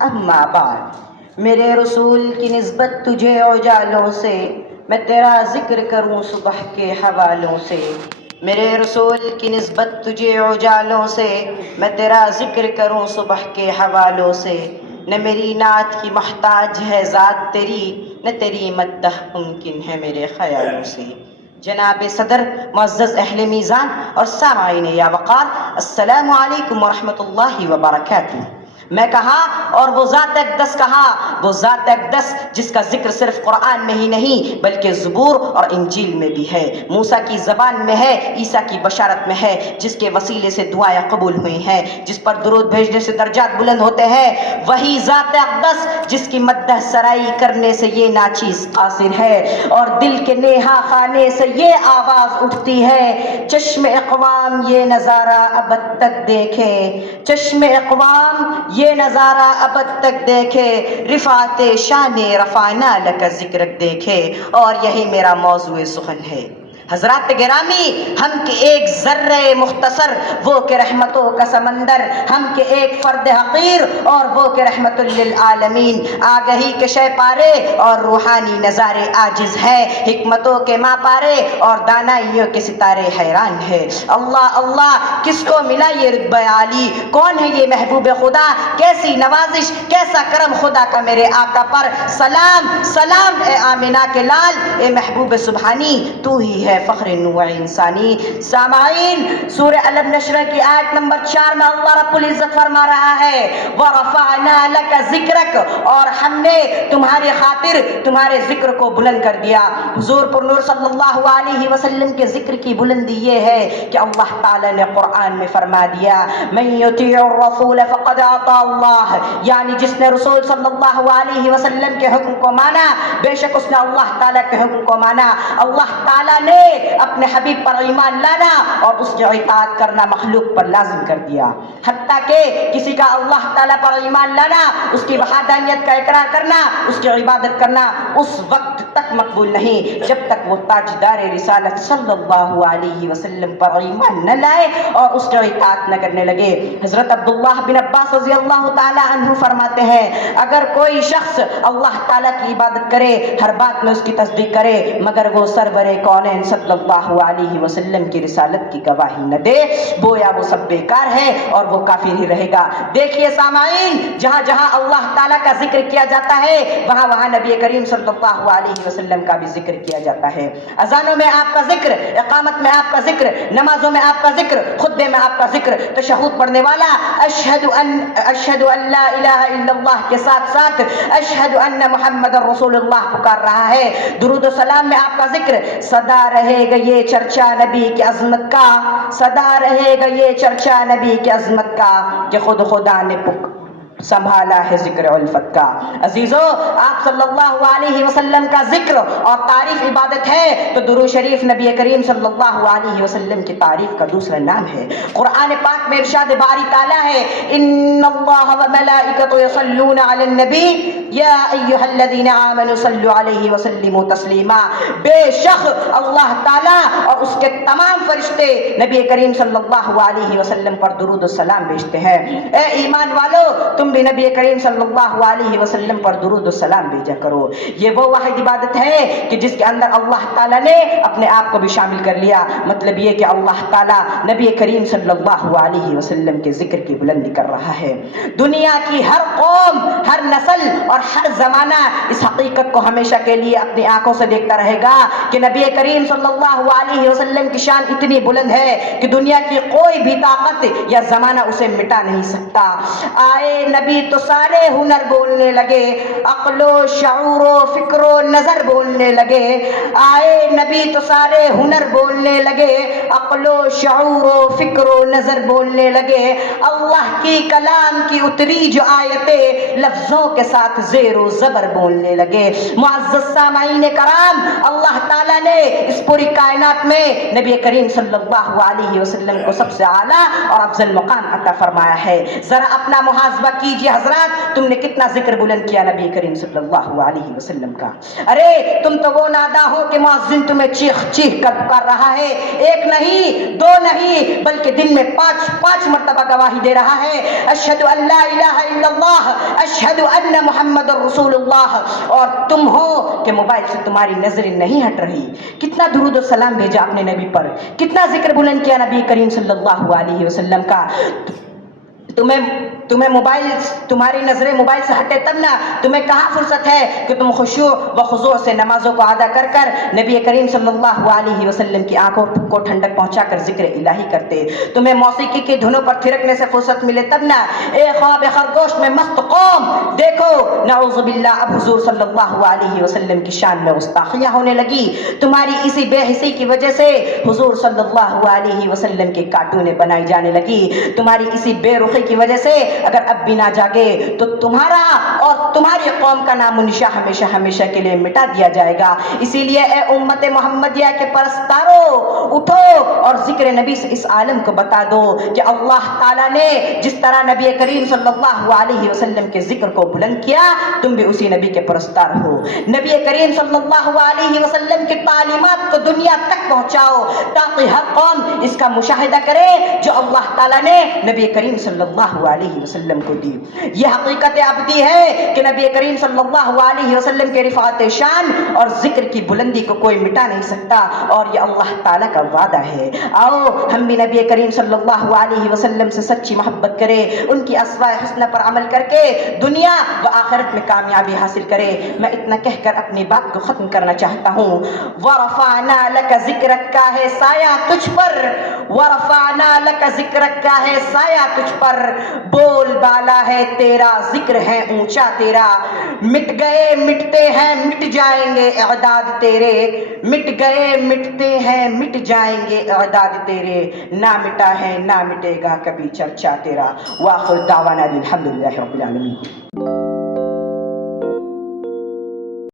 اما بعد، میرے رسول کی نسبت تجھے اجالوں سے، میں تیرا ذکر کروں صبح کے حوالوں سے۔ میرے رسول کی نسبت تجھے اجالوں سے، میں تیرا ذکر کروں صبح کے حوالوں سے۔ نہ میری نعت کی محتاج ہے ذات تیری، نہ تیری مدح ممکن ہے میرے خیالوں سے۔ جناب صدر، معزز اہل میزان اور سامعین یا وقار، السلام علیکم ورحمۃ اللہ وبرکاتہ۔ میں کہا اور وہ ذات اقدس کہا، وہ ذات اقدس جس کا ذکر صرف قرآن میں ہی نہیں بلکہ زبور اور انجیل میں بھی ہے، موسیٰ کی زبان میں ہے، عیسیٰ کی بشارت میں ہے، جس کے وسیلے سے دعائیں قبول ہوئی ہیں، جس پر درود بھیجنے سے درجات بلند ہوتے ہیں، وہی ذات اقدس جس کی مدح سرائی کرنے سے یہ ناچیز قاصر ہے اور دل کے نیہا خانے سے یہ آواز اٹھتی ہے، چشم اقوام یہ نظارہ ابد تک دیکھے، چشم اقوام یہ نظارہ ابد تک دیکھے، رفعت شان رفعنا لک ذکرک دیکھے۔ اور یہی میرا موضوع سخن ہے۔ حضرات گرامی، ہم کے ایک ذرے مختصر، وہ کہ رحمتوں کا سمندر، ہم کے ایک فرد حقیر اور وہ کہ رحمت للعالمین، آگہی کے شے پارے اور روحانی نظارے عاجز ہے، حکمتوں کے ماں پارے اور دانائیوں کے ستارے حیران ہے۔ اللہ اللہ، کس کو ملا یہ رتبہ عالی؟ کون ہے یہ محبوب خدا؟ کیسی نوازش، کیسا کرم خدا کا میرے آقا پر۔ سلام سلام اے آمنہ کے لال، اے محبوب سبحانی، تو ہی ہے فخر نوع انسانی۔ سامعین، سورہ علم نشرح کی آیت نمبر 4 میں اللہ رب العزت فرما رہا ہے، وَرَفَعْنَا لَكَ ذِكْرَكَ، اور ہم نے تمہاری خاطر تمہارے ذکر کو بلند کر دیا۔ حضور پر نور صلی اللہ علیہ وسلم کے ذکر کی بلندی یہ ہے کہ اللہ تعالیٰ نے قرآن میں فرما دیا، مَن يُطِيعِ الرَّسُولَ فَقَدْ أَطَاعَ اللَّهَ، یعنی جس نے رسول صلی اللہ علیہ وسلم کے حکم کو مانا، بے شک اس نے اللہ تعالیٰ کے حکم کو مانا۔ اللہ تعالیٰ نے اپنے حبیب پر ایمان لانا اور اس کی اطاعت کرنا مخلوق پر لازم کر دیا، حتیٰ کہ کسی کا اللہ تعالیٰ پر ایمان لانا، اس کی وحدانیت کا اقرار کرنا، اس کی عبادت کرنا اس وقت تک مقبول نہیں جب تک وہ تاجدار رسالت صلی اللہ علیہ وسلم پر ایمان نہ لائے اور اس کی اطاعت نہ کرنے لگے۔ حضرت عبداللہ بن عباس رضی اللہ تعالیٰ عنہ فرماتے ہیں، اگر کوئی شخص اللہ تعالیٰ کی عبادت کرے، ہر بات میں اس کی تصدیق کرے، مگر وہ سرور کونین صلی اللہ علیہ وسلم کی رسالت کی گواہی نہ دے، گویا وہ سب بیکار ہے اور وہ کافر ہی رہے گا۔ دیکھیے سامعین، جہاں جہاں اللہ تعالیٰ کا ذکر کیا جاتا ہے، وہاں وہاں نبی کریم صلی اللہ علیہ وسلم کا بھی ذکر کیا جاتا ہے۔ اذانوں میں آپ کا ذکر، اقامت میں آپ کا ذکر، نمازوں میں آپ کا ذکر، خطبے میں آپ کا ذکر، تشہد پڑھنے والا اشہد ان لا الہ الا اللہ کے ساتھ ساتھ اشہد ان محمد رسول اللہ پکار رہا ہے۔ درود و سلام میں آپ کا ذکر، صدا رہے گا یہ چرچا نبی کی عظمت کا، صدا رہے گا یہ چرچا نبی کی عظمت کا، کہ خود خدا نے سنبھالا ہے ذکر الفت کا۔ عزیزو، آپ صلی اللہ علیہ وسلم کا ذکر اور تعریف عبادت ہے تو درود شریف نبی کریم صلی اللہ علیہ وسلم کی تعریف کا دوسرا نام ہے۔ قرآن پاک میں ارشاد باری تعالیٰ ہے، ان اللہ وملائکتہ یصلون علی النبی یا ایھا الذین آمنوا صلوا علیہ وسلموا تسلیما، بے شک اللہ تعالیٰ اور اس کے تمام فرشتے نبی کریم صلی اللہ علیہ وسلم پر درود و سلام بھیجتے ہیں۔ اے ایمان والو، تم بھی نبی کریم صلی اللہ علیہ وسلم پر درود و سلام بھیجا کرو۔ یہ وہ واحد عبادت ہے کہ جس کے اندر اللہ تعالیٰ نے اپنے آپ کو بھی شامل کر لیا۔ مطلب یہ کہ اللہ تعالیٰ نبی کریم صلی اللہ علیہ وسلم کے ذکر کی بلندی کر رہا ہے۔ دنیا کی ہر قوم، ہر نسل اور ہر زمانہ اس حقیقت کو ہمیشہ کے لیے اپنی آنکھوں سے دیکھتا رہے گا کہ نبی کریم صلی اللہ علیہ وسلم کی شان اتنی بلند ہے کہ دنیا کی کوئی بھی طاقت یا زمانہ اسے مٹا نہیں سکتا۔ آئے نبی تو سارے ہنر بولنے لگے، عقل و شعور و فکر و نظر بولنے لگے۔ آئے نبی تو سارے ہنر بولنے لگے، عقل و شعور و فکر و نظر بولنے لگے۔ اللہ کی کلام کی اتری جو آیتیں لفظوں کے ساتھ زیر و زبر بولنے لگے۔ معزز سامعین کرام، اللہ تعالیٰ نے اس پوری کائنات میں نبی کریم صلی اللہ علیہ وسلم کو سب سے اعلیٰ اور افضل مقام عطا فرمایا ہے۔ ذرا اپنا محاسبہ کیجئے حضرات تم نے کتنا ذکر بلند کیا نبی کریم صلی اللہ علیہ وسلم کا. ارے تم تو وہ نادا ہو کہ مؤذن تمہیں چیخ چیخ کر پکار رہا ہے, ایک نہیں دو نہیں بلکہ دن میں پانچ مرتبہ گواہی دے رہا ہے, اشہد ان لا الہ الا اللہ, اشہد ان محمد رسول اللہ, اور تم ہو کہ موبائل سے تمہاری نظریں نہیں ہٹ رہی. کتنا درود و سلام بھیجا اپنے نبی پر, کتنا ذکر بلند کیا نبی کریم صلی اللہ علیہ وسلم کا. تمہیں موبائل, تمہاری نظریں موبائل سے ہٹے تب نا, تمہیں کہاں فرصت ہے کہ تم خشوع و خضوع سے نمازوں کو ادا کر کر نبی کریم صلی اللہ علیہ وسلم کی آنکھوں کو ٹھنڈک پہنچا کر ذکر الہی کرتے. تمہیں موسیقی کی دھنوں پر تھرکنے سے فرصت ملے تب نا. اے خواب خرگوش میں مست قوم, دیکھو نعوذ باللہ اب حضور صلی اللہ علیہ وسلم کی شان میں گستاخیاں ہونے لگی. تمہاری اسی بے حسی کی وجہ سے حضور صلی اللہ علیہ وسلم کی کارٹونیں بنائی جانے لگی. تمہاری اسی بے رخی کی وجہ سے اگر اب بھی نہ جاگے تو تمہارا اور تمہاری قوم کا نام و نشان ہمیشہ ہمیشہ کے لیے مٹا دیا جائے گا. اسی لیے اے امت محمدیہ کے پرستارو, اٹھو اور ذکر نبی سے اس عالم کو بتا دو کہ اللہ تعالیٰ نے جس طرح نبی کریم صلی اللہ علیہ وسلم کے ذکر کو بلند کیا, تم بھی اسی نبی کے پرستار ہو. نبی کریم صلی اللہ علیہ وسلم کی تعلیمات کو دنیا تک پہنچاؤ تاکہ ہر قوم اس کا مشاہدہ کرے جو اللہ تعالیٰ نے نبی کریم صلی اللہ علیہ وسلم کو دی. یہ حقیقت ابدی ہے کہ نبی کریم صلی اللہ علیہ وسلم کے رفعت شان اور ذکر کی بلندی کو کوئی مٹا نہیں سکتا, اور یہ اللہ تعالیٰ کا وعدہ ہے. آؤ ہم بھی نبی کریم صلی اللہ علیہ وسلم سے سچی محبت کرے, ان کی اسماء حسنہ پر عمل کر کے دنیا و آخرت میں کامیابی حاصل کرے. میں اتنا کہہ کر اپنی بات کو ختم کرنا چاہتا ہوں. وَرَفَعْنَا لَكَ ذِكْرَكَ کا ہے سایہ تجھ پر, وَرَفَعْنَا لَكَ ذِكْرَكَ کا ہے سایہ تجھ پر, بول بالا ہے تیرا, ذکر ہے اونچا تیرا. مٹ گئے مٹتے ہیں مٹ جائیں گے اعداد تیرے, مٹ گئے مٹتے ہیں مٹ جائیں گے اعداد تیرے, نہ مٹا ہے نہ مٹے گا کبھی چرچا تیرا. وآخر دعوانا الحمدللہ رب العالمین.